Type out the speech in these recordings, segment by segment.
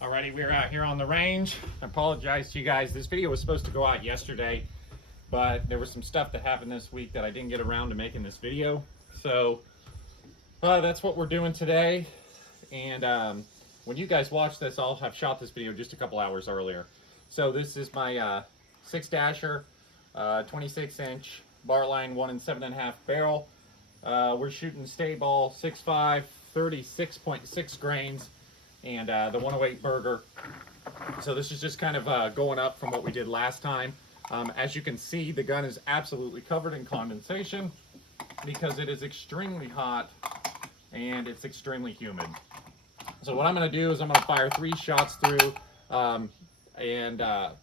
Alrighty, we're out here on the range. I apologize to you guys. This video was supposed to go out yesterday, but there was some stuff that happened this week that I didn't get around to making this video. So that's what we're doing today. And when you guys watch this, I'll have shot this video just a couple hours earlier. So this is my 6 Dahser, 26-inch bar line, 1 7.5 barrel. We're shooting Staball 6.5, 36.6 grains. And the 108 burger. So this is just kind of going up from what we did last time. As you can see, the gun is absolutely covered in condensation because it is extremely hot and it's extremely humid. So what I'm going to do is I'm going to fire 3 shots through, and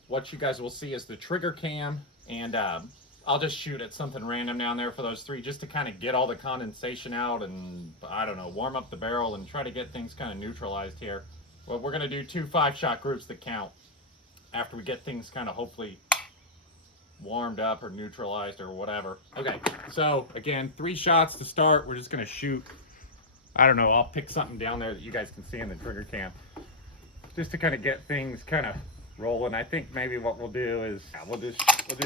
what you guys will see is the trigger cam, and I'll just shoot at something random down there for those 3 just to kind of get all the condensation out and, I don't know, warm up the barrel and try to get things kind of neutralized here. Well, we're going to do 2 5-shot groups that count after we get things kind of hopefully warmed up or neutralized or whatever. Okay, so again, 3 shots to start. We're just going to shoot, I don't know, I'll pick something down there that you guys can see in the trigger cam just to kind of get things kind of rolling. I think maybe what we'll do is we'll just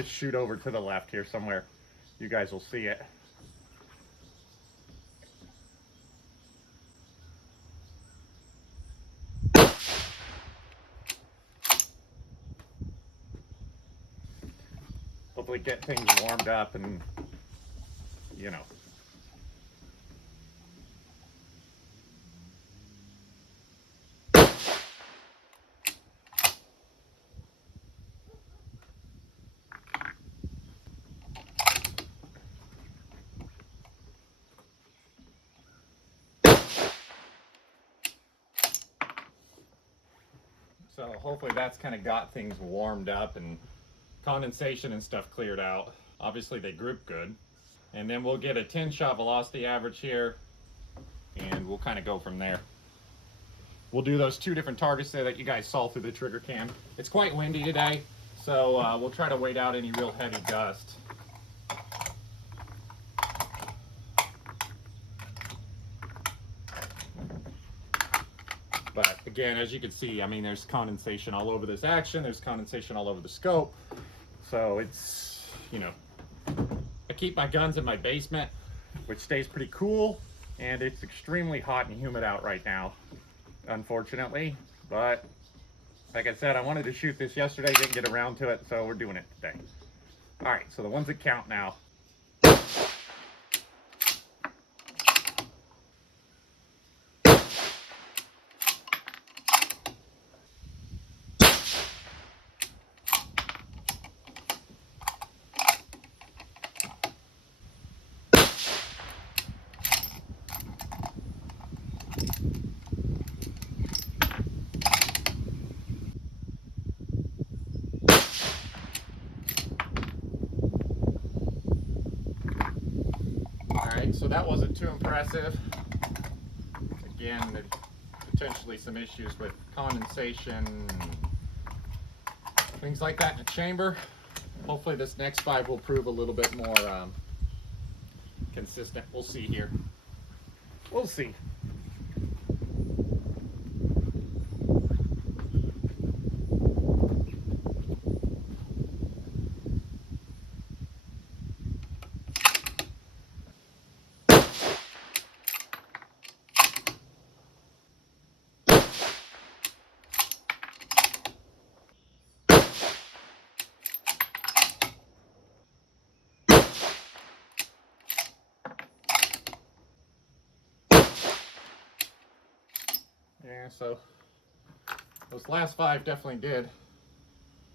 shoot over to the left here somewhere. You guys will see it. Hopefully get things warmed up and, you know. So hopefully that's kind of got things warmed up and condensation and stuff cleared out. Obviously they group good. And then we'll get a 10-shot velocity average here and we'll kind of go from there. We'll do those 2 different targets there that you guys saw through the trigger cam. It's quite windy today, so we'll try to wait out any real heavy dust. But again, as you can see, I mean, there's condensation all over this action. There's condensation all over the scope. So it's, you know, I keep my guns in my basement, which stays pretty cool. And it's extremely hot and humid out right now, unfortunately. But like I said, I wanted to shoot this yesterday, didn't get around to it, so we're doing it today. All right, so the ones that count now. So that wasn't too impressive. Again, there's potentially some issues with condensation, things like that in the chamber. Hopefully this next 5 will prove a little bit more consistent. We'll see here. We'll see. Yeah, so those last 5 definitely did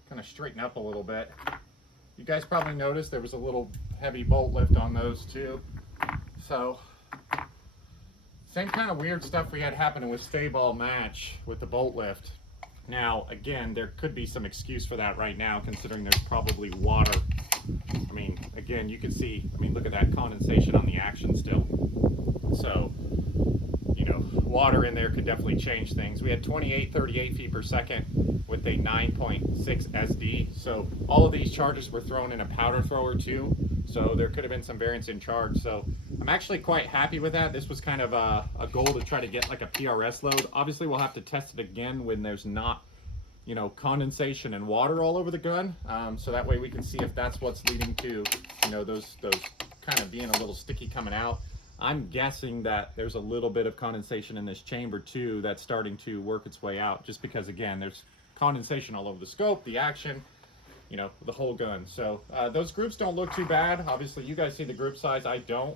kind of straighten up a little bit. You guys probably noticed there was a little heavy bolt lift on those too. So same kind of weird stuff we had happening with Staball match with the bolt lift. Now again, there could be some excuse for that right now, considering there's probably water. I mean, again, you can see, I mean, look at that condensation on the action still. So, you know, water in there could definitely change things. We had 38 feet per second with a 9.6 SD. So all of these charges were thrown in a powder thrower too. So there could have been some variance in charge. So I'm actually quite happy with that. This was kind of a goal to try to get like a PRS load. Obviously we'll have to test it again when there's not, you know, condensation and water all over the gun. So that way we can see if that's what's leading to, you know, those kind of being a little sticky coming out. I'm guessing that there's a little bit of condensation in this chamber too that's starting to work its way out, just because again there's condensation all over the scope, the action, you know, the whole gun. So those groups don't look too bad. Obviously you guys see the group size, I don't,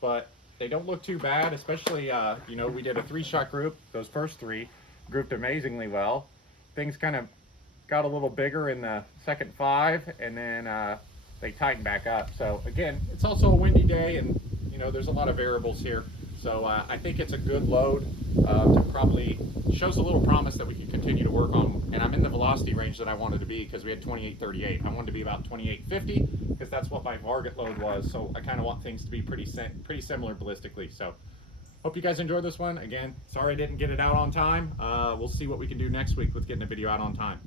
but they don't look too bad, especially you know, we did a 3-shot group. Those first 3 grouped amazingly well. Things kind of got a little bigger in the second 5, and then they tightened back up. So again, it's also a windy day, and you know, there's a lot of variables here. So I think it's a good load to probably shows a little promise that we can continue to work on. And I'm in the velocity range that I wanted to be, because we had 2838. I wanted to be about 2850 because that's what my target load was. So I kind of want things to be pretty similar ballistically. So hope you guys enjoyed this one. Again, sorry I didn't get it out on time. We'll see what we can do next week with getting a video out on time.